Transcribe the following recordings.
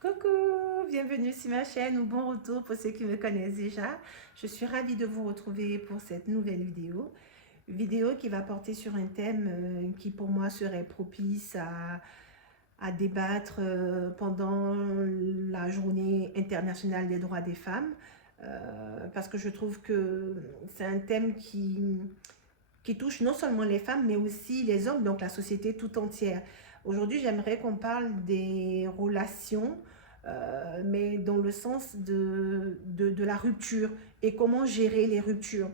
Coucou, bienvenue sur ma chaîne ou bon retour pour ceux qui me connaissent déjà. Je suis ravie de vous retrouver pour cette nouvelle vidéo qui va porter sur un thème qui pour moi serait propice à débattre pendant la journée internationale des droits des femmes parce que je trouve que c'est un thème qui touche non seulement les femmes mais aussi les hommes, donc la société tout entière. Aujourd'hui, j'aimerais qu'on parle des relations, mais dans le sens de la rupture et comment gérer les ruptures.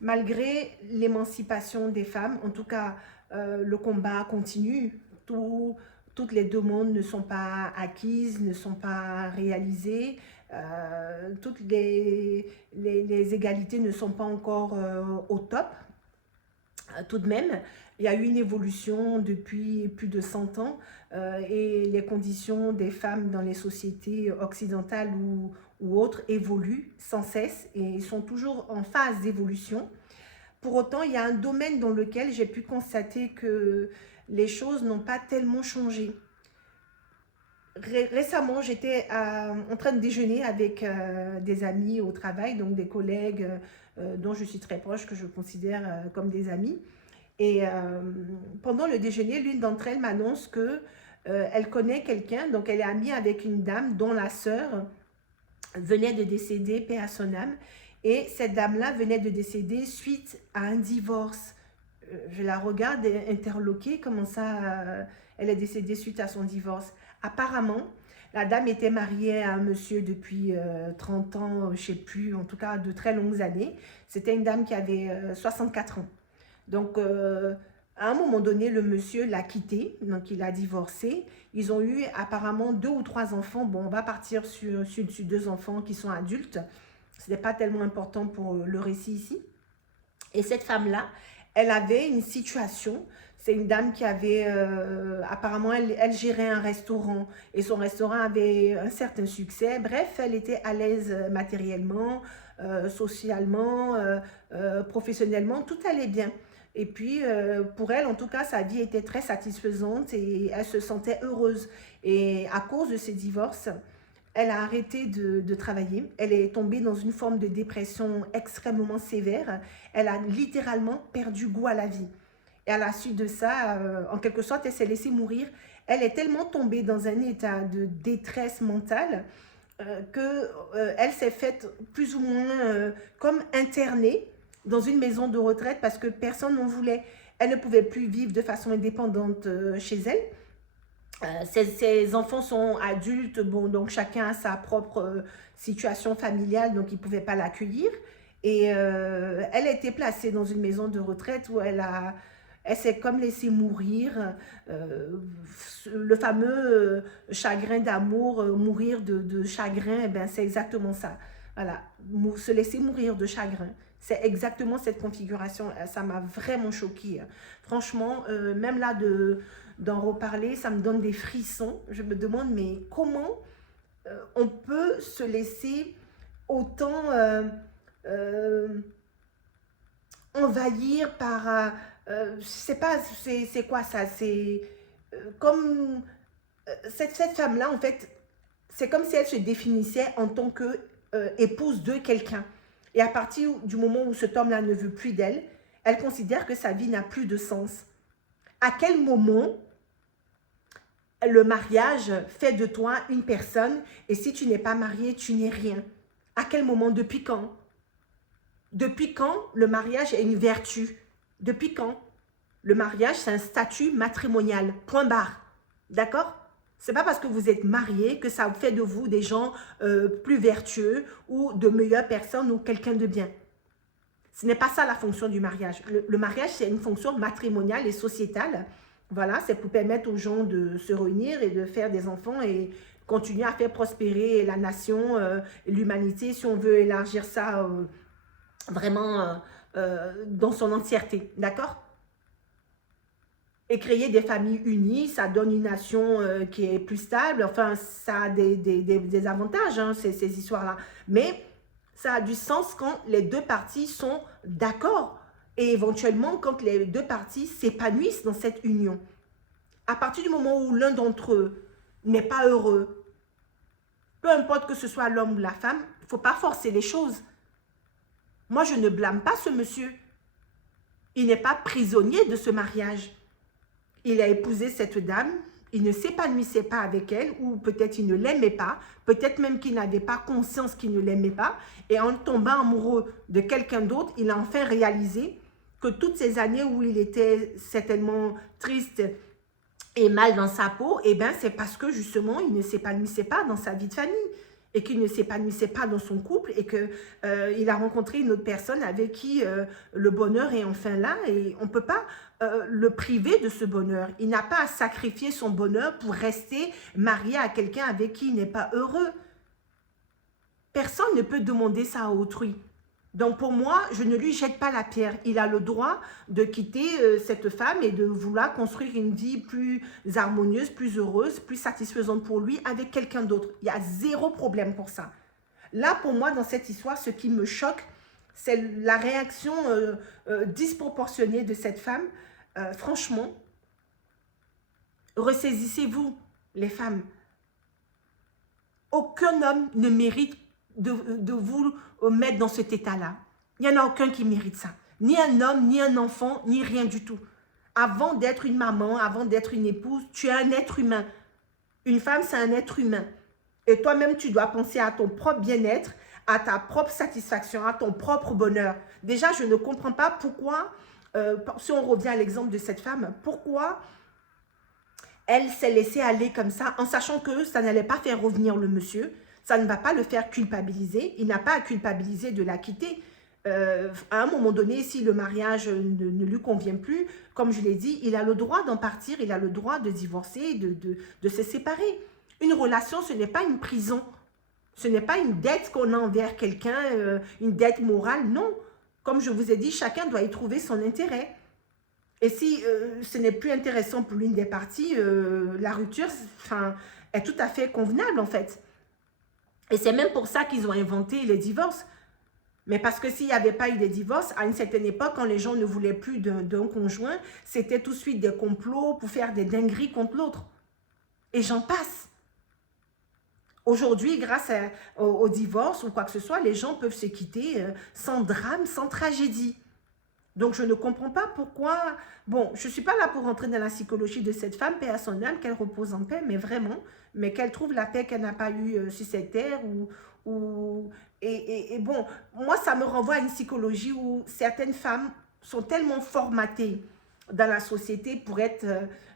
Malgré l'émancipation des femmes, en tout cas, le combat continue. Toutes les demandes ne sont pas acquises, ne sont pas réalisées. Toutes les égalités ne sont pas encore au top. Tout de même, il y a eu une évolution depuis plus de 100 ans et les conditions des femmes dans les sociétés occidentales ou autres évoluent sans cesse et sont toujours en phase d'évolution. Pour autant, il y a un domaine dans lequel j'ai pu constater que les choses n'ont pas tellement changé. Récemment, j'étais en train de déjeuner avec des amis au travail, donc des collègues dont je suis très proche, que je considère comme des amis. Et pendant le déjeuner, l'une d'entre elles m'annonce que elle connaît quelqu'un, donc elle est amie avec une dame dont la sœur venait de décéder, paix à son âme, et cette dame-là venait de décéder suite à un divorce. Je la regarde interloquée, comment ça, elle est décédée suite à son divorce. Apparemment, la dame était mariée à un monsieur depuis 30 ans, je ne sais plus, en tout cas de très longues années. C'était une dame qui avait 64 ans. Donc, à un moment donné, le monsieur l'a quitté, donc il a divorcé. Ils ont eu apparemment 2 ou 3 enfants. Bon, on va partir sur 2 enfants qui sont adultes. Ce n'est pas tellement important pour le récit ici. Et cette femme-là, elle avait une situation. C'est une dame qui avait, apparemment, elle gérait un restaurant et son restaurant avait un certain succès. Bref, elle était à l'aise matériellement, socialement, professionnellement, tout allait bien. Et puis, pour elle, en tout cas, sa vie était très satisfaisante et elle se sentait heureuse. Et à cause de ce divorce, elle a arrêté de travailler. Elle est tombée dans une forme de dépression extrêmement sévère. Elle a littéralement perdu goût à la vie. Et à la suite de ça, en quelque sorte, elle s'est laissée mourir. Elle est tellement tombée dans un état de détresse mentale qu'elle s'est faite plus ou moins comme internée dans une maison de retraite parce que personne n'en voulait. Elle ne pouvait plus vivre de façon indépendante chez elle. Ses enfants sont adultes, bon, donc chacun a sa propre situation familiale, donc ils ne pouvaient pas l'accueillir. Et elle a été placée dans une maison de retraite où elle s'est comme laissée mourir. Le fameux chagrin d'amour, mourir de chagrin, eh ben, c'est exactement ça. Voilà, se laisser mourir de chagrin. C'est exactement cette configuration. Ça m'a vraiment choquée. Franchement, même là, d'en reparler, ça me donne des frissons. Je me demande, mais comment on peut se laisser autant envahir par... je sais pas, c'est quoi ça? C'est comme... cette femme-là, en fait, c'est comme si elle se définissait en tant que épouse de quelqu'un. Et à partir du moment où cet homme-là ne veut plus d'elle, elle considère que sa vie n'a plus de sens. À quel moment le mariage fait de toi une personne et si tu n'es pas marié, tu n'es rien? À quel moment? Depuis quand? Depuis quand le mariage est une vertu? Depuis quand? Le mariage, c'est un statut matrimonial. Point barre. D'accord? C'est pas parce que vous êtes marié que ça fait de vous des gens plus vertueux ou de meilleures personnes ou quelqu'un de bien. Ce n'est pas ça la fonction du mariage. Le mariage, c'est une fonction matrimoniale et sociétale. Voilà, c'est pour permettre aux gens de se réunir et de faire des enfants et continuer à faire prospérer la nation, l'humanité, si on veut élargir ça vraiment dans son entièreté. D'accord? Et créer des familles unies, ça donne une nation qui est plus stable. Enfin, ça a des avantages, hein, ces histoires-là. Mais ça a du sens quand les deux parties sont d'accord et éventuellement quand les deux parties s'épanouissent dans cette union. À partir du moment où l'un d'entre eux n'est pas heureux, peu importe que ce soit l'homme ou la femme, il ne faut pas forcer les choses. Moi, je ne blâme pas ce monsieur. Il n'est pas prisonnier de ce mariage. Il a épousé cette dame, il ne s'épanouissait pas avec elle, ou peut-être il ne l'aimait pas, peut-être même qu'il n'avait pas conscience qu'il ne l'aimait pas, et en tombant amoureux de quelqu'un d'autre, il a enfin réalisé que toutes ces années où il était certainement triste et mal dans sa peau, eh bien c'est parce que justement il ne s'épanouissait pas dans sa vie de famille, et qu'il ne s'épanouissait pas dans son couple, et qu'il a rencontré une autre personne avec qui le bonheur est enfin là, et on ne peut pas le priver de ce bonheur. Il n'a pas à sacrifier son bonheur pour rester marié à quelqu'un avec qui il n'est pas heureux. Personne ne peut demander ça à autrui. Donc pour moi, je ne lui jette pas la pierre. Il a le droit de quitter cette femme et de vouloir construire une vie plus harmonieuse, plus heureuse, plus satisfaisante pour lui avec quelqu'un d'autre. Il y a zéro problème pour ça. Là, pour moi, dans cette histoire, ce qui me choque, c'est la réaction disproportionnée de cette femme. Franchement, ressaisissez-vous, les femmes. Aucun homme ne mérite de vous mettre dans cet état-là. Il n'y en a aucun qui mérite ça. Ni un homme, ni un enfant, ni rien du tout. Avant d'être une maman, avant d'être une épouse, tu es un être humain. Une femme, c'est un être humain. Et toi-même, tu dois penser à ton propre bien-être, à ta propre satisfaction, à ton propre bonheur. Déjà, je ne comprends pas pourquoi, si on revient à l'exemple de cette femme, pourquoi elle s'est laissée aller comme ça, en sachant que ça n'allait pas faire revenir le monsieur, ça ne va pas le faire culpabiliser, il n'a pas à culpabiliser de la quitter. À un moment donné, si le mariage ne lui convient plus, comme je l'ai dit, il a le droit d'en partir, il a le droit de divorcer, de se séparer. Une relation, ce n'est pas une prison, ce n'est pas une dette qu'on a envers quelqu'un, une dette morale, non. Comme je vous ai dit, chacun doit y trouver son intérêt. Et si ce n'est plus intéressant pour l'une des parties, la rupture est tout à fait convenable en fait. Et c'est même pour ça qu'ils ont inventé les divorces. Mais parce que s'il n'y avait pas eu des divorces, à une certaine époque, quand les gens ne voulaient plus d'un conjoint, c'était tout de suite des complots pour faire des dingueries contre l'autre. Et j'en passe. Aujourd'hui, grâce au divorce ou quoi que ce soit, les gens peuvent se quitter sans drame, sans tragédie. Donc, je ne comprends pas pourquoi... Bon, je ne suis pas là pour rentrer dans la psychologie de cette femme, paix à son âme, qu'elle repose en paix, mais vraiment, mais qu'elle trouve la paix qu'elle n'a pas eue sur cette terre. Et bon, moi, ça me renvoie à une psychologie où certaines femmes sont tellement formatées dans la société pour être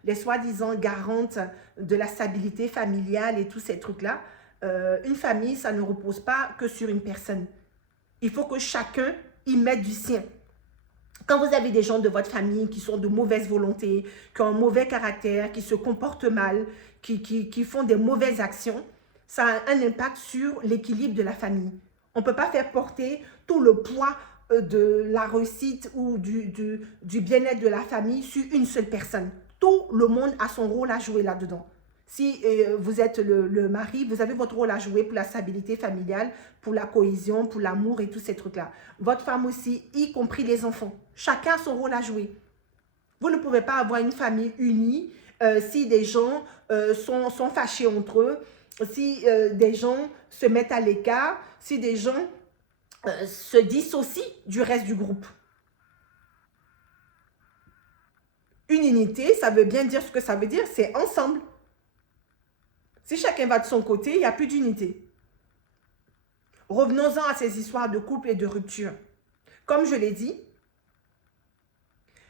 les soi-disant garantes de la stabilité familiale et tous ces trucs-là. Une famille, ça ne repose pas que sur une personne. Il faut que chacun y mette du sien. Quand vous avez des gens de votre famille qui sont de mauvaise volonté, qui ont un mauvais caractère, qui se comportent mal, qui font des mauvaises actions, ça a un impact sur l'équilibre de la famille. On ne peut pas faire porter tout le poids de la réussite ou du bien-être de la famille sur une seule personne. Tout le monde a son rôle à jouer là-dedans. Si vous êtes le mari, vous avez votre rôle à jouer pour la stabilité familiale, pour la cohésion, pour l'amour et tous ces trucs-là. Votre femme aussi, y compris les enfants. Chacun a son rôle à jouer. Vous ne pouvez pas avoir une famille unie si des gens sont fâchés entre eux, si des gens se mettent à l'écart, si des gens se dissocient du reste du groupe. Une unité, ça veut bien dire ce que ça veut dire, c'est ensemble. Si chacun va de son côté, il n'y a plus d'unité. Revenons-en à ces histoires de couple et de rupture. Comme je l'ai dit,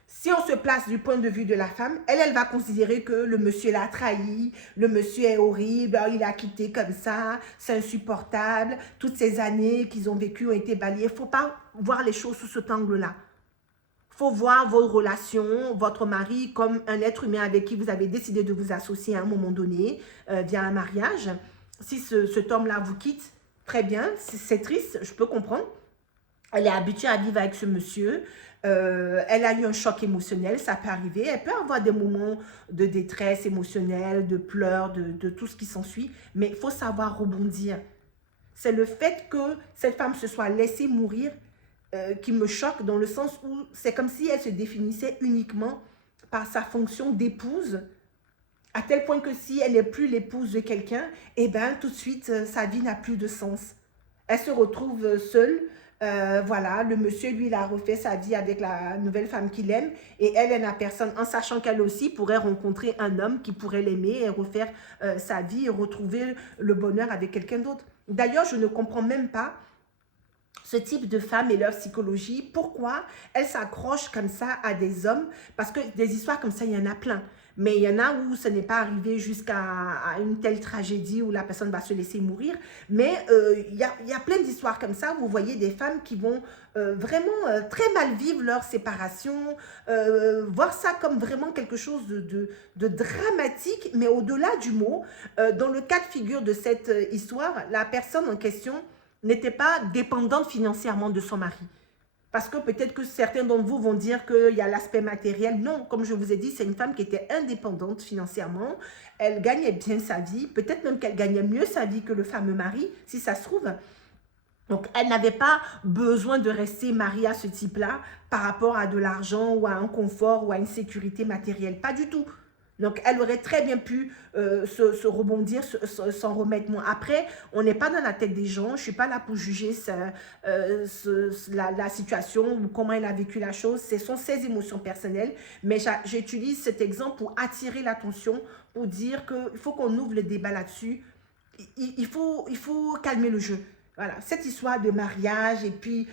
si on se place du point de vue de la femme, elle va considérer que le monsieur l'a trahi, le monsieur est horrible, il a quitté comme ça, c'est insupportable, toutes ces années qu'ils ont vécues ont été balayées. Il ne faut pas voir les choses sous cet angle-là. Il faut voir vos relations, votre mari comme un être humain avec qui vous avez décidé de vous associer à un moment donné via un mariage. Si cet homme-là vous quitte, très bien, c'est triste, je peux comprendre. Elle est habituée à vivre avec ce monsieur. Elle a eu un choc émotionnel, ça peut arriver. Elle peut avoir des moments de détresse émotionnelle, de pleurs, de tout ce qui s'ensuit. Mais il faut savoir rebondir. C'est le fait que cette femme se soit laissée mourir qui me choque, dans le sens où c'est comme si elle se définissait uniquement par sa fonction d'épouse À tel point que si elle n'est plus l'épouse de quelqu'un, eh bien, tout de suite, sa vie n'a plus de sens. Elle se retrouve seule. Voilà, le monsieur, lui, il a refait sa vie avec la nouvelle femme qu'il aime. Et elle n'a personne, en sachant qu'elle aussi pourrait rencontrer un homme qui pourrait l'aimer et refaire sa vie et retrouver le bonheur avec quelqu'un d'autre. D'ailleurs, je ne comprends même pas ce type de femmes et leur psychologie, pourquoi elles s'accrochent comme ça à des hommes, parce que des histoires comme ça, il y en a plein. Mais il y en a où ce n'est pas arrivé jusqu'à une telle tragédie où la personne va se laisser mourir. Mais il y a plein d'histoires comme ça où vous voyez des femmes qui vont vraiment très mal vivre leur séparation, voir ça comme vraiment quelque chose de dramatique, mais au-delà du mot. Dans le cas de figure de cette histoire, la personne en question n'était pas dépendante financièrement de son mari. Parce que peut-être que certains d'entre vous vont dire qu'il y a l'aspect matériel. Non, comme je vous ai dit, c'est une femme qui était indépendante financièrement. Elle gagnait bien sa vie. Peut-être même qu'elle gagnait mieux sa vie que le fameux mari, si ça se trouve. Donc, elle n'avait pas besoin de rester mariée à ce type-là par rapport à de l'argent ou à un confort ou à une sécurité matérielle. Pas du tout. Donc, elle aurait très bien pu se rebondir, s'en remettre moins. Après, on n'est pas dans la tête des gens. Je ne suis pas là pour juger la situation ou comment elle a vécu la chose. Ce sont ses émotions personnelles. Mais j'utilise cet exemple pour attirer l'attention, pour dire qu'il faut qu'on ouvre le débat là-dessus. Il faut calmer le jeu. Voilà, cette histoire de mariage et puis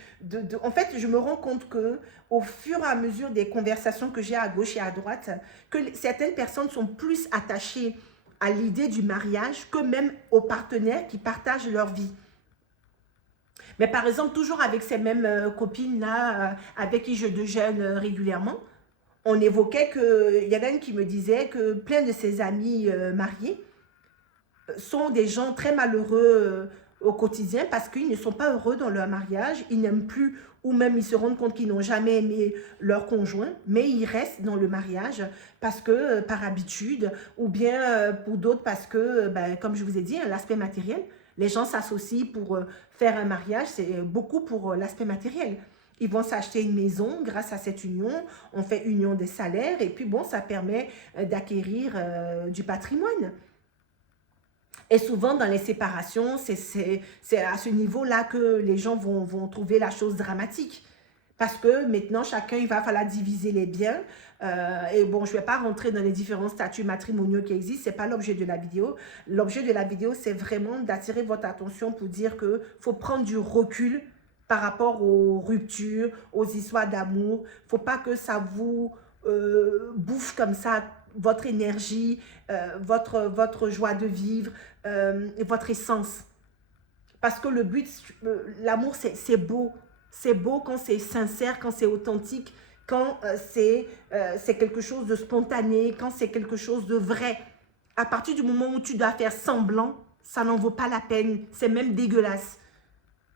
en fait, je me rends compte que au fur et à mesure des conversations que j'ai à gauche et à droite, que certaines personnes sont plus attachées à l'idée du mariage que même aux partenaires qui partagent leur vie. Mais par exemple, toujours avec ces mêmes copines-là, avec qui je déjeune régulièrement, on évoquait qu'il y en a une qui me disait que plein de ses amis mariés sont des gens très malheureux au quotidien parce qu'ils ne sont pas heureux dans leur mariage, ils n'aiment plus ou même ils se rendent compte qu'ils n'ont jamais aimé leur conjoint, mais ils restent dans le mariage parce que par habitude ou bien pour d'autres parce que, ben, comme je vous ai dit, l'aspect matériel, les gens s'associent pour faire un mariage, c'est beaucoup pour l'aspect matériel. Ils vont s'acheter une maison grâce à cette union, on fait union des salaires et puis bon, ça permet d'acquérir du patrimoine. Et souvent, dans les séparations, c'est à ce niveau-là que les gens vont trouver la chose dramatique. Parce que maintenant, chacun, il va falloir diviser les biens. Et bon, je ne vais pas rentrer dans les différents statuts matrimoniaux qui existent. Ce n'est pas l'objet de la vidéo. L'objet de la vidéo, c'est vraiment d'attirer votre attention pour dire qu'il faut prendre du recul par rapport aux ruptures, aux histoires d'amour. Il ne faut pas que ça vous bouffe comme ça votre énergie, votre joie de vivre, votre essence. Parce que le but, l'amour, c'est beau. C'est beau quand c'est sincère, quand c'est authentique, quand c'est quelque chose de spontané, quand c'est quelque chose de vrai. À partir du moment où tu dois faire semblant, ça n'en vaut pas la peine. C'est même dégueulasse.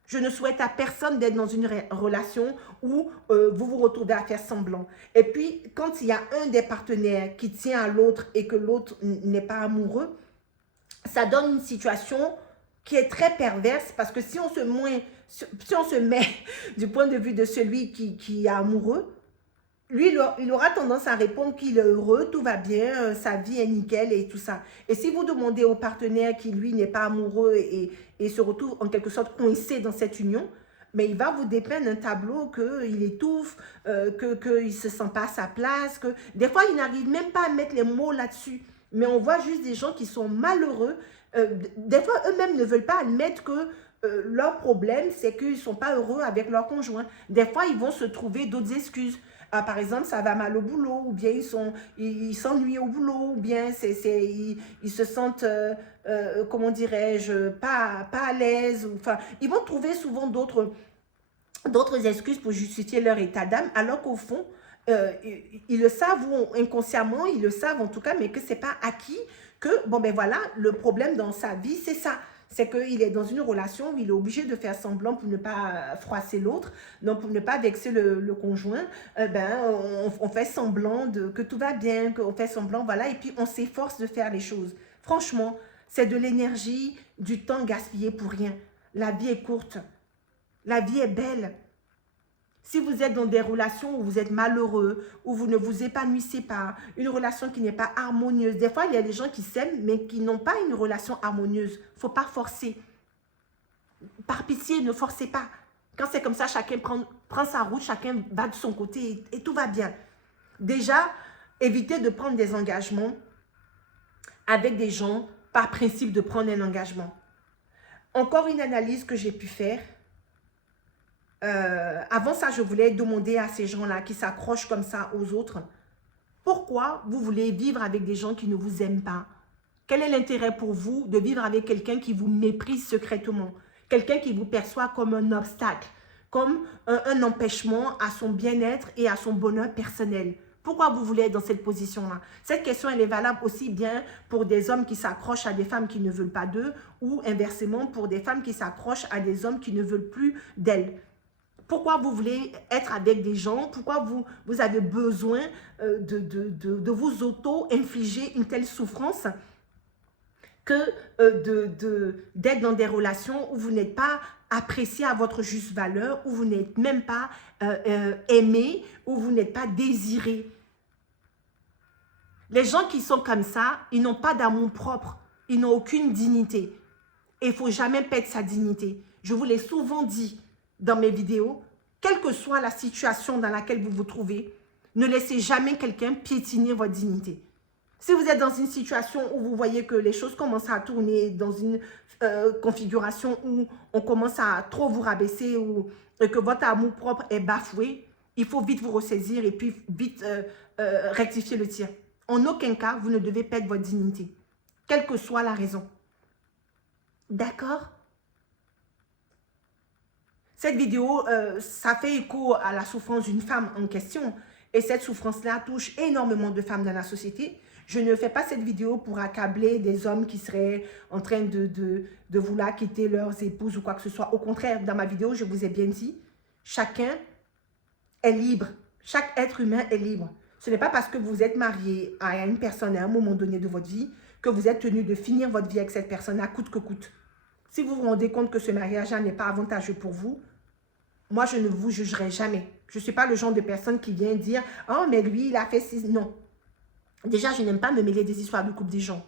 Je ne souhaite à personne d'être dans une relation où vous vous retrouvez à faire semblant. Et puis, quand il y a un des partenaires qui tient à l'autre et que l'autre n'est pas amoureux, ça donne une situation qui est très perverse parce que si on se met du point de vue de celui qui est amoureux, lui, il aura tendance à répondre qu'il est heureux, tout va bien, sa vie est nickel et tout ça. Et si vous demandez au partenaire qui, lui, n'est pas amoureux et se retrouve en quelque sorte coincé dans cette union, mais il va vous dépeindre un tableau qu'il étouffe, qu'il ne se sent pas à sa place, que des fois, il n'arrive même pas à mettre les mots là-dessus. Mais on voit juste des gens qui sont malheureux. Des fois, eux-mêmes ne veulent pas admettre que leur problème, c'est qu'ils ne sont pas heureux avec leur conjoint. Des fois, ils vont se trouver d'autres excuses. Par exemple, ça va mal au boulot, ou bien ils s'ennuient au boulot, ou bien ils se sentent, comment dirais-je, pas à l'aise. Enfin, ils vont trouver souvent d'autres excuses pour justifier leur état d'âme, alors qu'au fond, ils le savent, ou inconsciemment, ils le savent en tout cas, mais que ce n'est pas acquis, que, bon ben voilà, le problème dans sa vie, c'est ça. C'est qu'il est dans une relation où il est obligé de faire semblant pour ne pas froisser l'autre, donc pour ne pas vexer le conjoint, on fait semblant que tout va bien, qu'on fait semblant, voilà, et puis on s'efforce de faire les choses. Franchement, c'est de l'énergie, du temps gaspillé pour rien. La vie est courte, la vie est belle. Si vous êtes dans des relations où vous êtes malheureux, où vous ne vous épanouissez pas, une relation qui n'est pas harmonieuse. Des fois, il y a des gens qui s'aiment, mais qui n'ont pas une relation harmonieuse. Il ne faut pas forcer. Par pitié, ne forcez pas. Quand c'est comme ça, chacun prend sa route, chacun va de son côté et tout va bien. Déjà, évitez de prendre des engagements avec des gens par principe de prendre un engagement. Encore une analyse que j'ai pu faire. Avant ça, je voulais demander à ces gens-là qui s'accrochent comme ça aux autres, pourquoi vous voulez vivre avec des gens qui ne vous aiment pas? Quel est l'intérêt pour vous de vivre avec quelqu'un qui vous méprise secrètement? Quelqu'un qui vous perçoit comme un obstacle, comme un empêchement à son bien-être et à son bonheur personnel. Pourquoi vous voulez être dans cette position-là? Cette question, elle est valable aussi bien pour des hommes qui s'accrochent à des femmes qui ne veulent pas d'eux ou inversement pour des femmes qui s'accrochent à des hommes qui ne veulent plus d'elles. Pourquoi vous voulez être avec des gens? Pourquoi vous avez besoin de vous auto-infliger une telle souffrance que d'être dans des relations où vous n'êtes pas apprécié à votre juste valeur, où vous n'êtes même pas aimé, où vous n'êtes pas désiré? Les gens qui sont comme ça, ils n'ont pas d'amour propre, ils n'ont aucune dignité. Et il ne faut jamais perdre sa dignité. Je vous l'ai souvent dit dans mes vidéos, quelle que soit la situation dans laquelle vous vous trouvez, ne laissez jamais quelqu'un piétiner votre dignité. Si vous êtes dans une situation où vous voyez que les choses commencent à tourner dans une configuration où on commence à trop vous rabaisser ou que votre amour propre est bafoué, il faut vite vous ressaisir et puis vite rectifier le tir. En aucun cas, vous ne devez perdre votre dignité, quelle que soit la raison. D'accord? Cette vidéo, ça fait écho à la souffrance d'une femme en question. Et cette souffrance-là touche énormément de femmes dans la société. Je ne fais pas cette vidéo pour accabler des hommes qui seraient en train de vouloir quitter leurs épouses ou quoi que ce soit. Au contraire, dans ma vidéo, je vous ai bien dit, chacun est libre. Chaque être humain est libre. Ce n'est pas parce que vous êtes marié à une personne à un moment donné de votre vie que vous êtes tenu de finir votre vie avec cette personne à coûte que coûte. Si vous vous rendez compte que ce mariage-là n'est pas avantageux pour vous, moi, je ne vous jugerai jamais. Je ne suis pas le genre de personne qui vient dire « Oh, mais lui, il a fait ci. » Non. Déjà, je n'aime pas me mêler des histoires de couple des gens.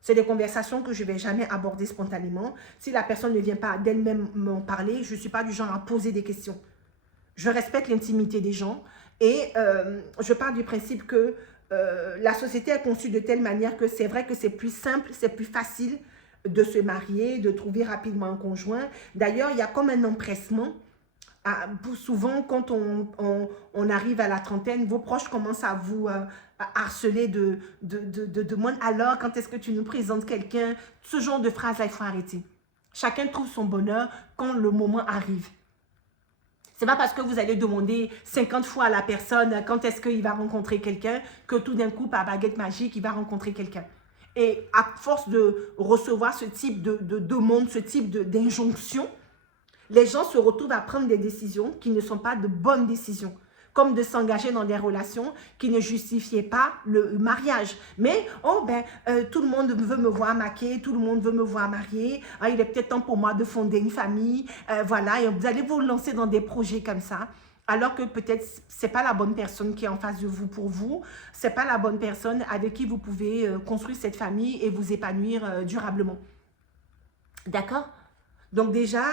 C'est des conversations que je ne vais jamais aborder spontanément. Si la personne ne vient pas d'elle-même m'en parler, je ne suis pas du genre à poser des questions. Je respecte l'intimité des gens et je pars du principe que la société est conçue de telle manière que c'est vrai que c'est plus simple, c'est plus facile de se marier, de trouver rapidement un conjoint. D'ailleurs, il y a comme un empressement. Souvent, quand on arrive à la trentaine, vos proches commencent à vous harceler de demandes. Alors, quand est-ce que tu nous présentes quelqu'un? Ce genre de phrase-là, il faut arrêter. Chacun trouve son bonheur quand le moment arrive. Ce n'est pas parce que vous allez demander 50 fois à la personne quand est-ce qu'il va rencontrer quelqu'un que tout d'un coup, par baguette magique, il va rencontrer quelqu'un. Et à force de recevoir ce type de demande, ce type d'injonction, les gens se retrouvent à prendre des décisions qui ne sont pas de bonnes décisions, comme de s'engager dans des relations qui ne justifiaient pas le mariage. Mais, oh ben, tout le monde veut me voir maquée, tout le monde veut me voir mariée, ah, il est peut-être temps pour moi de fonder une famille, voilà, et vous allez vous lancer dans des projets comme ça, alors que peut-être ce n'est pas la bonne personne qui est en face de vous pour vous, ce n'est pas la bonne personne avec qui vous pouvez construire cette famille et vous épanouir durablement. D'accord ? Donc déjà,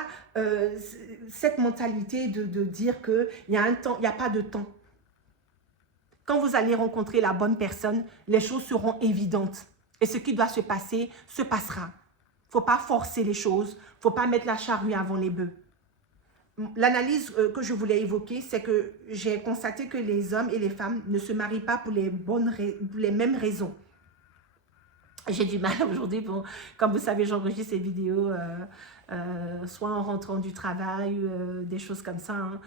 cette mentalité de dire qu'il y a un temps, il n'y a pas de temps. Quand vous allez rencontrer la bonne personne, les choses seront évidentes. Et ce qui doit se passer, se passera. Il ne faut pas forcer les choses, il ne faut pas mettre la charrue avant les bœufs. L'analyse que je voulais évoquer, c'est que j'ai constaté que les hommes et les femmes ne se marient pas pour les mêmes raisons. J'ai du mal aujourd'hui, comme vous savez, j'enregistre ces vidéos soit en rentrant du travail, des choses comme ça. Hein.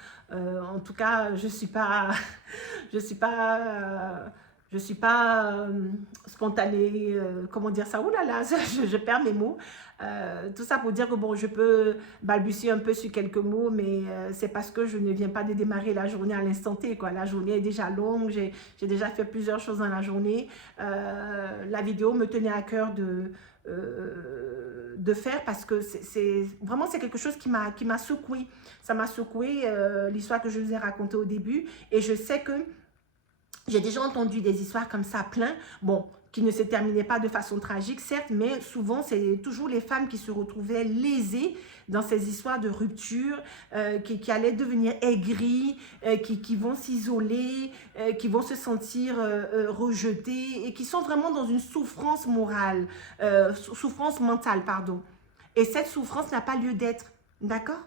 En tout cas, je suis pas spontanée, comment dire ça? Ouh là là, je perds mes mots. Tout ça pour dire que bon, je peux balbutier un peu sur quelques mots, mais c'est parce que je ne viens pas de démarrer la journée à l'instant T, quoi. La journée est déjà longue, j'ai déjà fait plusieurs choses dans la journée. La vidéo me tenait à cœur de faire parce que vraiment c'est quelque chose qui m'a secoué. Ça m'a secoué l'histoire que je vous ai racontée au début et je sais que j'ai déjà entendu des histoires comme ça plein, bon, qui ne se terminaient pas de façon tragique, certes, mais souvent, c'est toujours les femmes qui se retrouvaient lésées dans ces histoires de rupture, qui allaient devenir aigries, qui vont s'isoler, qui vont se sentir rejetées et qui sont vraiment dans une souffrance morale, souffrance mentale, pardon. Et cette souffrance n'a pas lieu d'être, d'accord?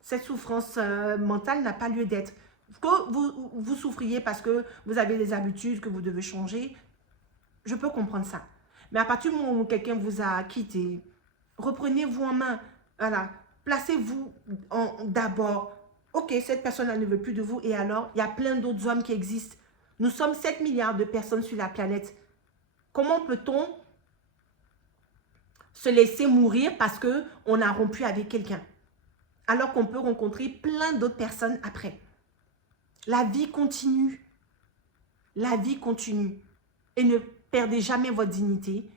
Cette souffrance mentale n'a pas lieu d'être. Que vous souffriez parce que vous avez des habitudes que vous devez changer, je peux comprendre ça. Mais à partir du moment où quelqu'un vous a quitté, reprenez-vous en main. Voilà. Placez-vous d'abord. Ok, cette personne-là ne veut plus de vous. Et alors, il y a plein d'autres hommes qui existent. Nous sommes 7 milliards de personnes sur la planète. Comment peut-on se laisser mourir parce qu'on a rompu avec quelqu'un? Alors qu'on peut rencontrer plein d'autres personnes après. La vie continue. La vie continue. Et ne perdez jamais votre dignité.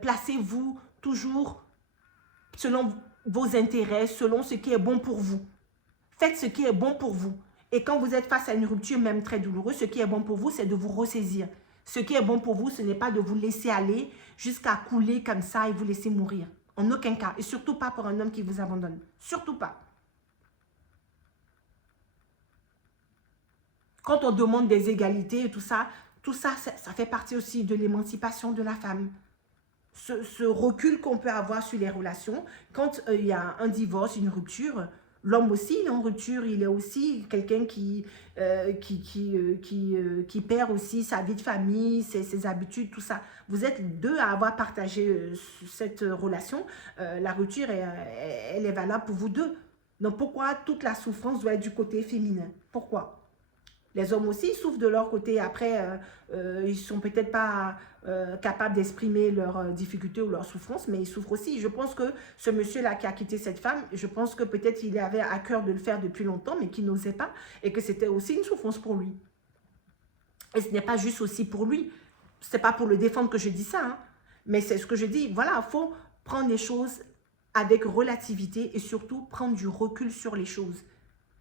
Placez-vous toujours selon vos intérêts, selon ce qui est bon pour vous. Faites ce qui est bon pour vous. Et quand vous êtes face à une rupture, même très douloureuse, ce qui est bon pour vous, c'est de vous ressaisir. Ce qui est bon pour vous, ce n'est pas de vous laisser aller jusqu'à couler comme ça et vous laisser mourir. En aucun cas. Et surtout pas pour un homme qui vous abandonne. Surtout pas. Quand on demande des égalités et tout ça, ça fait partie aussi de l'émancipation de la femme. Ce recul qu'on peut avoir sur les relations, quand il y a un divorce, une rupture, l'homme aussi il est en rupture, il est aussi quelqu'un qui perd aussi sa vie de famille, ses habitudes, tout ça. Vous êtes deux à avoir partagé cette relation. La rupture, elle est valable pour vous deux. Donc pourquoi toute la souffrance doit être du côté féminin? Pourquoi? Les hommes aussi souffrent de leur côté. Après, ils ne sont peut-être pas capables d'exprimer leurs difficultés ou leurs souffrances, mais ils souffrent aussi. Je pense que ce monsieur-là qui a quitté cette femme, je pense que peut-être il avait à cœur de le faire depuis longtemps, mais qu'il n'osait pas, et que c'était aussi une souffrance pour lui. Et ce n'est pas juste aussi pour lui. Ce n'est pas pour le défendre que je dis ça, hein, mais c'est ce que je dis. Voilà, il faut prendre les choses avec relativité et surtout prendre du recul sur les choses.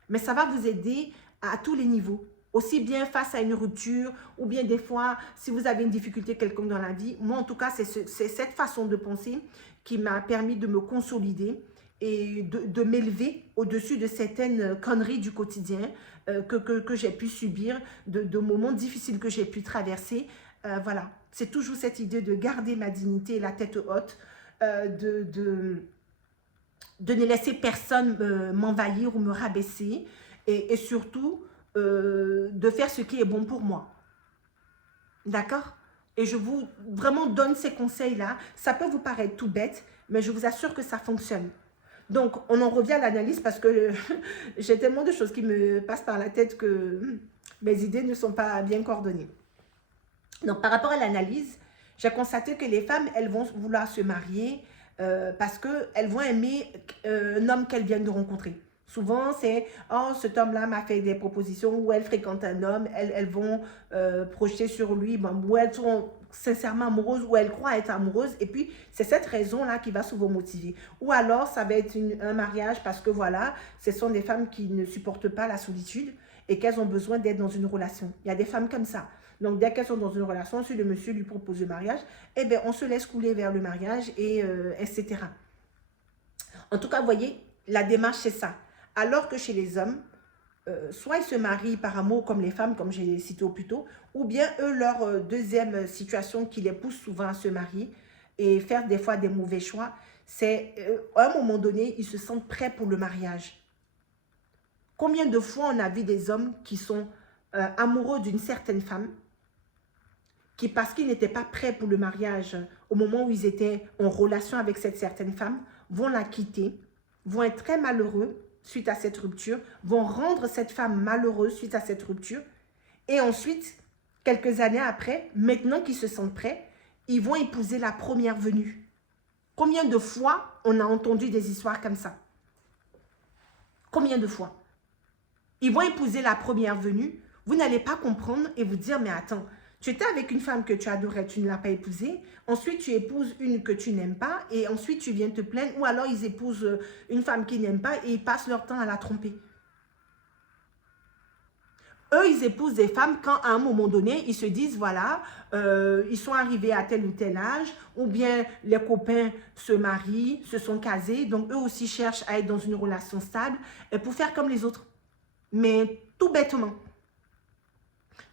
Mais ça va vous aider à tous les niveaux. Aussi bien face à une rupture, ou bien des fois, si vous avez une difficulté quelconque dans la vie. Moi, en tout cas, c'est cette façon de penser qui m'a permis de me consolider et de m'élever au-dessus de certaines conneries du quotidien que j'ai pu subir, de moments difficiles que j'ai pu traverser. Voilà, c'est toujours cette idée de garder ma dignité et la tête haute, de ne laisser personne m'envahir ou me rabaisser et surtout de faire ce qui est bon pour moi. D'accord? Et je vous vraiment donne ces conseils-là. Ça peut vous paraître tout bête, mais je vous assure que ça fonctionne. Donc, on en revient à l'analyse parce que j'ai tellement de choses qui me passent par la tête que mes idées ne sont pas bien coordonnées. Donc, par rapport à l'analyse, j'ai constaté que les femmes, elles vont vouloir se marier parce qu'elles vont aimer un homme qu'elles viennent de rencontrer. Souvent, c'est « Oh, cet homme-là m'a fait des propositions » ou elles fréquentent un homme, elles vont projeter sur lui, ou elles sont sincèrement amoureuses ou elles croient être amoureuses. Et puis, c'est cette raison-là qui va souvent motiver. Ou alors, ça va être un mariage parce que voilà, ce sont des femmes qui ne supportent pas la solitude et qu'elles ont besoin d'être dans une relation. Il y a des femmes comme ça. Donc, dès qu'elles sont dans une relation, si le monsieur lui propose le mariage, eh bien, on se laisse couler vers le mariage, et etc. En tout cas, vous voyez, la démarche, c'est ça. Alors que chez les hommes, soit ils se marient par amour comme les femmes, comme j'ai cité plus tôt, ou bien eux, leur deuxième situation qui les pousse souvent à se marier et faire des fois des mauvais choix, c'est à un moment donné, ils se sentent prêts pour le mariage. Combien de fois on a vu des hommes qui sont amoureux d'une certaine femme, qui parce qu'ils n'étaient pas prêts pour le mariage au moment où ils étaient en relation avec cette certaine femme, vont la quitter, vont être très malheureux suite à cette rupture, vont rendre cette femme malheureuse suite à cette rupture. Et ensuite, quelques années après, maintenant qu'ils se sentent prêts, ils vont épouser la première venue. Combien de fois on a entendu des histoires comme ça? Combien de fois? Ils vont épouser la première venue, vous n'allez pas comprendre et vous dire, mais attends, Tu étais avec une femme que tu adorais, tu ne l'as pas épousée. Ensuite, tu épouses une que tu n'aimes pas. Et ensuite, tu viens te plaindre. Ou alors, ils épousent une femme qu'ils n'aiment pas et ils passent leur temps à la tromper. Eux, ils épousent des femmes quand, à un moment donné, ils se disent, voilà, ils sont arrivés à tel ou tel âge, ou bien les copains se marient, se sont casés, donc eux aussi cherchent à être dans une relation stable pour faire comme les autres. Mais tout bêtement.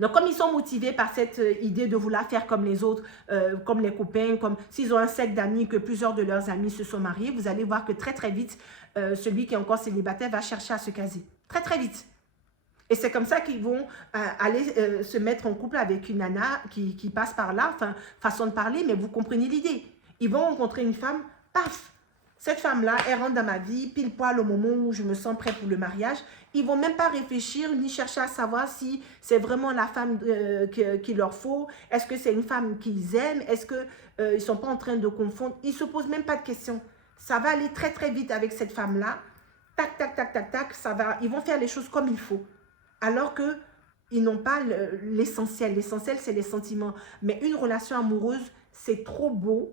Donc, comme ils sont motivés par cette idée de vouloir faire comme les autres, comme les copains, comme s'ils ont un cercle d'amis, que plusieurs de leurs amis se sont mariés, vous allez voir que très, très vite, celui qui est encore célibataire va chercher à se caser. Très, très vite. Et c'est comme ça qu'ils vont aller se mettre en couple avec une nana qui passe par là, enfin, façon de parler, mais vous comprenez l'idée. Ils vont rencontrer une femme, paf, cette femme-là, elle rentre dans ma vie, pile poil au moment où je me sens prêt pour le mariage. Ils ne vont même pas réfléchir ni chercher à savoir si c'est vraiment la femme qu'il leur faut. Est-ce que c'est une femme qu'ils aiment? Est-ce qu'ils ne sont pas en train de confondre? Ils ne se posent même pas de questions. Ça va aller très très vite avec cette femme-là. Tac, tac, tac, tac, tac, ça va. Ils vont faire les choses comme il faut. Alors qu'ils n'ont pas l'essentiel. L'essentiel, c'est les sentiments. Mais une relation amoureuse, c'est trop beau.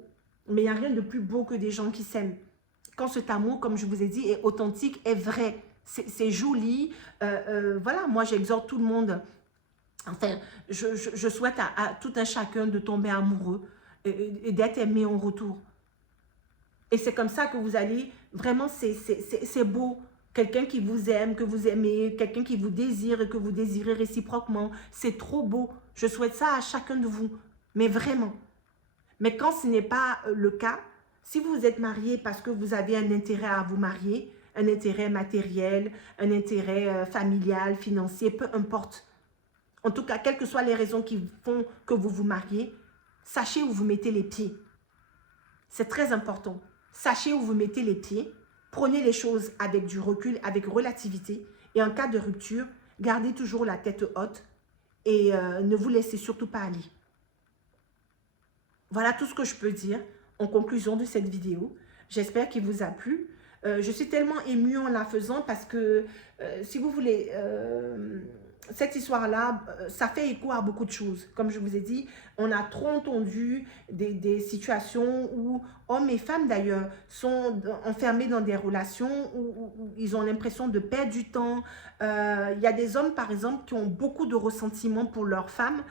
Mais il n'y a rien de plus beau que des gens qui s'aiment. Quand cet amour, comme je vous ai dit, est authentique, est vrai. C'est joli. Voilà, moi, j'exhorte tout le monde. Enfin, je souhaite à tout un chacun de tomber amoureux et d'être aimé en retour. Et c'est comme ça que vous allez, vraiment, c'est beau. Quelqu'un qui vous aime, que vous aimez, quelqu'un qui vous désire et que vous désirez réciproquement. C'est trop beau. Je souhaite ça à chacun de vous. Mais vraiment. Mais quand ce n'est pas le cas, si vous êtes marié parce que vous avez un intérêt à vous marier, un intérêt matériel, un intérêt familial, financier, peu importe. En tout cas, quelles que soient les raisons qui font que vous vous mariez, sachez où vous mettez les pieds. C'est très important. Sachez où vous mettez les pieds. Prenez les choses avec du recul, avec relativité. Et en cas de rupture, gardez toujours la tête haute et ne vous laissez surtout pas aller. Voilà tout ce que je peux dire en conclusion de cette vidéo. J'espère qu'il vous a plu. Je suis tellement émue en la faisant parce que, si vous voulez, cette histoire-là, ça fait écho à beaucoup de choses. Comme je vous ai dit, on a trop entendu des situations où hommes et femmes d'ailleurs sont enfermés dans des relations où ils ont l'impression de perdre du temps. Il y a des hommes, par exemple, qui ont beaucoup de ressentiment pour leurs femmes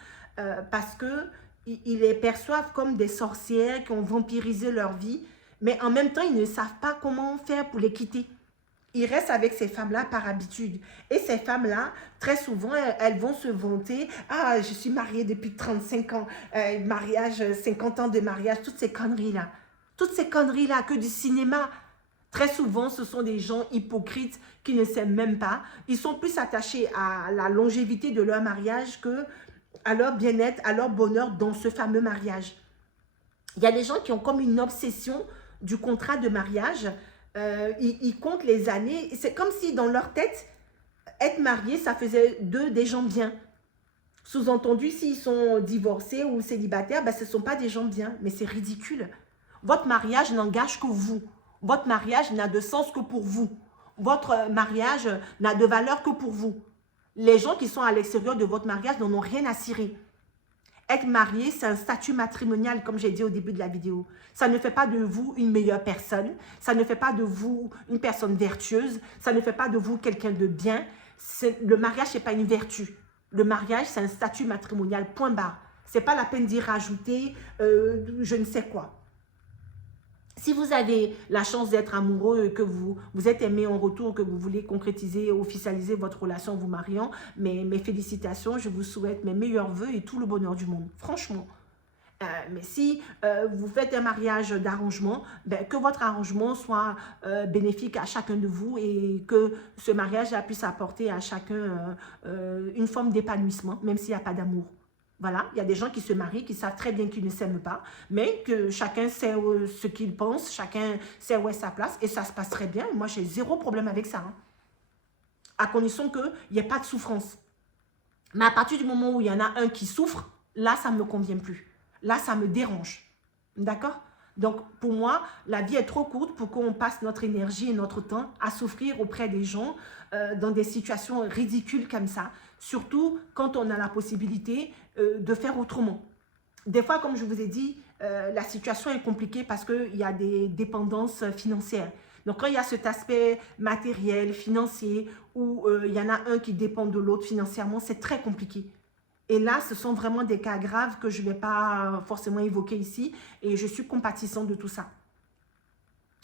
parce qu'ils les perçoivent comme des sorcières qui ont vampirisé leur vie, mais en même temps, ils ne savent pas comment faire pour les quitter. Ils restent avec ces femmes-là par habitude. Et ces femmes-là, très souvent, elles vont se vanter. « Ah, je suis mariée depuis 35 ans, mariage, 50 ans de mariage. » Toutes ces conneries-là. Toutes ces conneries-là, que du cinéma. Très souvent, ce sont des gens hypocrites qui ne s'aiment même pas. Ils sont plus attachés à la longévité de leur mariage que à leur bien-être, à leur bonheur dans ce fameux mariage. Il y a des gens qui ont comme une obsession du contrat de mariage. Ils comptent les années. C'est comme si dans leur tête, être marié, ça faisait d'eux des gens bien. Sous-entendu, s'ils sont divorcés ou célibataires, ben, ce ne sont pas des gens bien. Mais c'est ridicule. Votre mariage n'engage que vous. Votre mariage n'a de sens que pour vous. Votre mariage n'a de valeur que pour vous. Les gens qui sont à l'extérieur de votre mariage n'en ont rien à cirer. Être marié, c'est un statut matrimonial, comme j'ai dit au début de la vidéo. Ça ne fait pas de vous une meilleure personne. Ça ne fait pas de vous une personne vertueuse. Ça ne fait pas de vous quelqu'un de bien. Le mariage, ce n'est pas une vertu. Le mariage, c'est un statut matrimonial, point barre. Ce n'est pas la peine d'y rajouter je ne sais quoi. Si vous avez la chance d'être amoureux, que vous êtes aimé en retour, que vous voulez concrétiser, officialiser votre relation en vous mariant, mes félicitations, je vous souhaite mes meilleurs vœux et tout le bonheur du monde, franchement. Mais si vous faites un mariage d'arrangement, ben, que votre arrangement soit bénéfique à chacun de vous et que ce mariage puisse apporter à chacun une forme d'épanouissement, même s'il n'y a pas d'amour. Voilà, il y a des gens qui se marient, qui savent très bien qu'ils ne s'aiment pas, mais que chacun sait ce qu'il pense, chacun sait où est sa place, et ça se passe très bien. Moi, j'ai zéro problème avec ça, hein. À condition qu'il n'y ait pas de souffrance. Mais à partir du moment où il y en a un qui souffre, là, ça ne me convient plus. Là, ça me dérange. D'accord? Donc, pour moi, la vie est trop courte pour qu'on passe notre énergie et notre temps à souffrir auprès des gens dans des situations ridicules comme ça. Surtout quand on a la possibilité de faire autrement. Des fois, comme je vous ai dit, la situation est compliquée parce qu'il y a des dépendances financières. Donc, quand il y a cet aspect matériel, financier, où il y en a un qui dépend de l'autre financièrement, c'est très compliqué. Et là, ce sont vraiment des cas graves que je ne vais pas forcément évoquer ici. Et je suis compatissante de tout ça.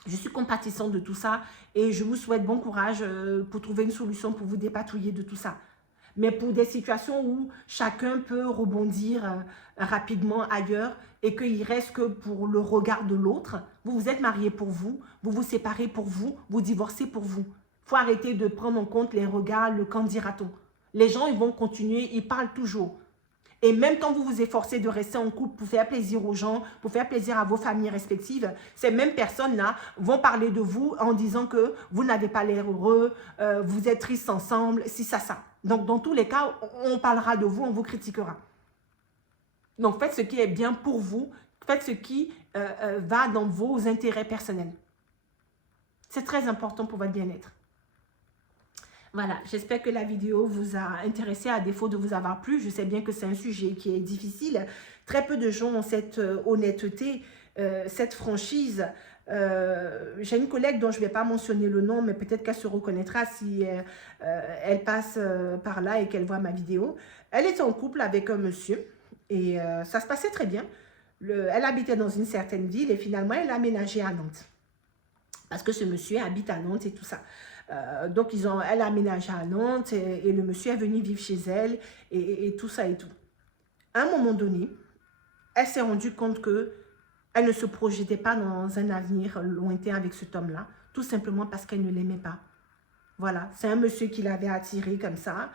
Je suis compatissante de tout ça et je vous souhaite bon courage pour trouver une solution pour vous dépatouiller de tout ça. Mais pour des situations où chacun peut rebondir rapidement ailleurs et qu'il reste que pour le regard de l'autre, vous vous êtes mariés pour vous, vous vous séparez pour vous, vous divorcez pour vous. Il faut arrêter de prendre en compte les regards, le qu'en dira-t-on. Les gens, ils vont continuer, ils parlent toujours. Et même quand vous vous efforcez de rester en couple pour faire plaisir aux gens, pour faire plaisir à vos familles respectives, ces mêmes personnes-là vont parler de vous en disant que vous n'avez pas l'air heureux, vous êtes tristes ensemble, si ça. Donc, dans tous les cas, on parlera de vous, on vous critiquera. Donc, faites ce qui est bien pour vous, faites ce qui va dans vos intérêts personnels. C'est très important pour votre bien-être. Voilà, j'espère que la vidéo vous a intéressé à défaut de vous avoir plu. Je sais bien que c'est un sujet qui est difficile. Très peu de gens ont cette honnêteté, cette franchise. J'ai une collègue dont je ne vais pas mentionner le nom, mais peut-être qu'elle se reconnaîtra si elle passe par là et qu'elle voit ma vidéo. Elle était en couple avec un monsieur et ça se passait très bien. Elle habitait dans une certaine ville et finalement elle a aménagé à Nantes. Parce que ce monsieur habite à Nantes et tout ça. Donc, elle a aménagé à Nantes et le monsieur est venu vivre chez elle et tout ça et tout. À un moment donné, elle s'est rendue compte qu'elle ne se projetait pas dans un avenir lointain avec cet homme-là, tout simplement parce qu'elle ne l'aimait pas. Voilà, c'est un monsieur qui l'avait attiré comme ça.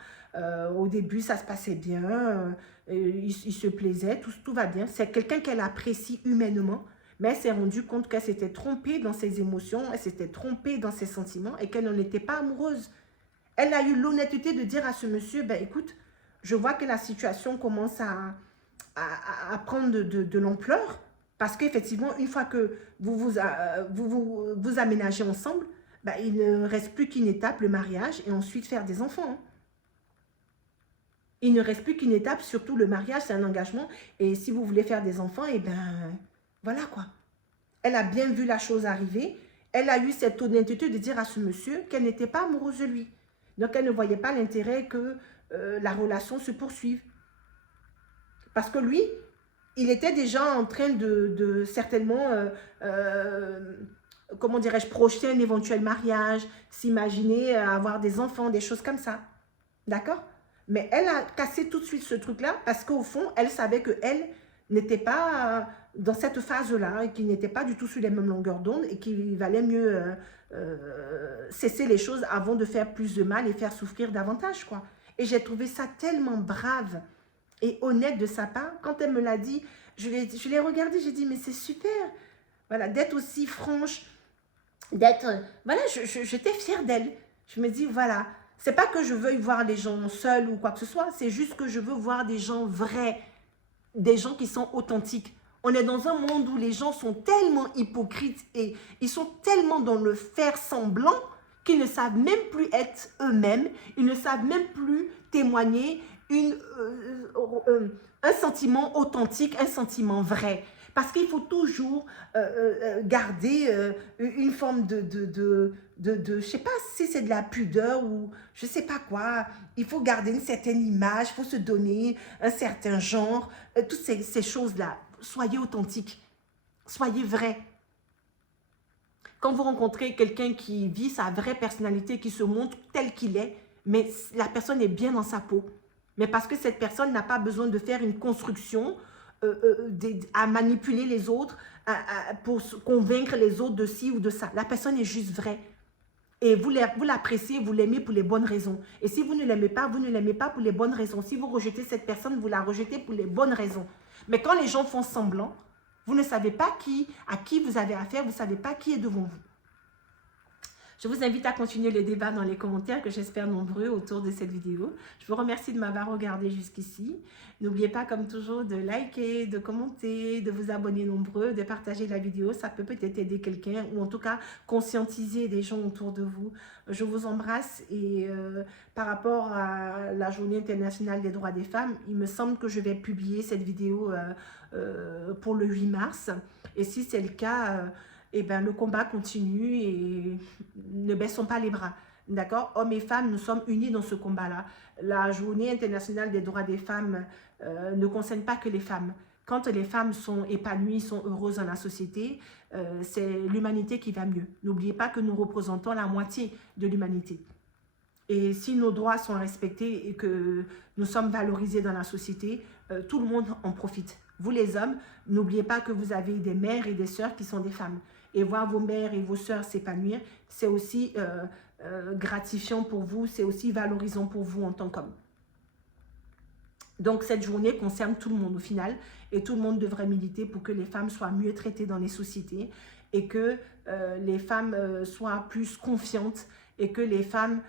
Au début, ça se passait bien, il se plaisait, tout va bien. C'est quelqu'un qu'elle apprécie humainement. Mais elle s'est rendue compte qu'elle s'était trompée dans ses émotions, elle s'était trompée dans ses sentiments et qu'elle n'en était pas amoureuse. Elle a eu l'honnêteté de dire à ce monsieur, ben écoute, je vois que la situation commence à prendre de l'ampleur parce qu'effectivement, une fois que vous aménagez ensemble, ben, il ne reste plus qu'une étape, le mariage, et ensuite faire des enfants. Hein. Il ne reste plus qu'une étape, surtout le mariage, c'est un engagement. Et si vous voulez faire des enfants, eh bien... Voilà quoi. Elle a bien vu la chose arriver. Elle a eu cette honnêteté de dire à ce monsieur qu'elle n'était pas amoureuse de lui. Donc, elle ne voyait pas l'intérêt que la relation se poursuive. Parce que lui, il était déjà en train de certainement, comment dirais-je, projeter un éventuel mariage, s'imaginer avoir des enfants, des choses comme ça. D'accord? Mais elle a cassé tout de suite ce truc-là parce qu'au fond, elle savait qu'elle n'était pas dans cette phase-là, et qu'il n'était pas du tout sur les mêmes longueurs d'onde et qu'il valait mieux cesser les choses avant de faire plus de mal et faire souffrir davantage, quoi. Et j'ai trouvé ça tellement brave et honnête de sa part. Quand elle me l'a dit, je l'ai regardé, j'ai dit, mais c'est super. Voilà, d'être aussi franche, d'être... Voilà, j'étais fière d'elle. Je me dis, voilà, c'est pas que je veuille voir les gens seuls ou quoi que ce soit, c'est juste que je veux voir des gens vrais, des gens qui sont authentiques. On est dans un monde où les gens sont tellement hypocrites et ils sont tellement dans le faire semblant qu'ils ne savent même plus être eux-mêmes, ils ne savent même plus témoigner un sentiment authentique, un sentiment vrai. Parce qu'il faut toujours garder une forme je sais pas si c'est de la pudeur ou je sais pas quoi. Il faut garder une certaine image, il faut se donner un certain genre, toutes ces choses-là. Soyez authentique, soyez vrai. Quand vous rencontrez quelqu'un qui vit sa vraie personnalité, qui se montre tel qu'il est, mais la personne est bien dans sa peau. Mais parce que cette personne n'a pas besoin de faire une construction, à manipuler les autres, pour convaincre les autres de ci ou de ça. La personne est juste vraie. Et vous l'appréciez, vous l'aimez pour les bonnes raisons. Et si vous ne l'aimez pas, vous ne l'aimez pas pour les bonnes raisons. Si vous rejetez cette personne, vous la rejetez pour les bonnes raisons. Mais quand les gens font semblant, vous ne savez pas à qui vous avez affaire, vous ne savez pas qui est devant vous. Je vous invite à continuer le débat dans les commentaires que j'espère nombreux autour de cette vidéo. Je vous remercie de m'avoir regardé jusqu'ici. N'oubliez pas comme toujours de liker, de commenter, de vous abonner nombreux, de partager la vidéo. Ça peut peut-être aider quelqu'un ou en tout cas conscientiser des gens autour de vous. Je vous embrasse et par rapport à la Journée internationale des droits des femmes, il me semble que je vais publier cette vidéo pour le 8 mars. Et si c'est le cas, eh ben, le combat continue et ne baissons pas les bras. D'accord? Hommes et femmes, nous sommes unis dans ce combat-là. La Journée internationale des droits des femmes ne concerne pas que les femmes. Quand les femmes sont épanouies, sont heureuses dans la société, c'est l'humanité qui va mieux. N'oubliez pas que nous représentons la moitié de l'humanité. Et si nos droits sont respectés et que nous sommes valorisés dans la société, tout le monde en profite. Vous les hommes, n'oubliez pas que vous avez des mères et des sœurs qui sont des femmes. Et voir vos mères et vos sœurs s'épanouir, c'est aussi gratifiant pour vous, c'est aussi valorisant pour vous en tant qu'homme. Donc cette journée concerne tout le monde au final et tout le monde devrait militer pour que les femmes soient mieux traitées dans les sociétés et que les femmes soient plus confiantes et que les femmes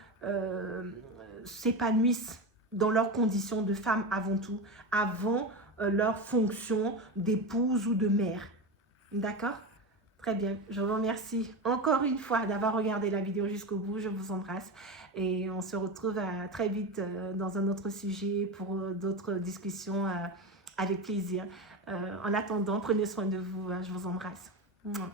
s'épanouissent dans leurs conditions de femmes avant tout, avant leur fonction d'épouse ou de mère. D'accord? Très bien, je vous remercie encore une fois d'avoir regardé la vidéo jusqu'au bout. Je vous embrasse et on se retrouve très vite dans un autre sujet pour d'autres discussions avec plaisir. En attendant, prenez soin de vous. Je vous embrasse. Mouah.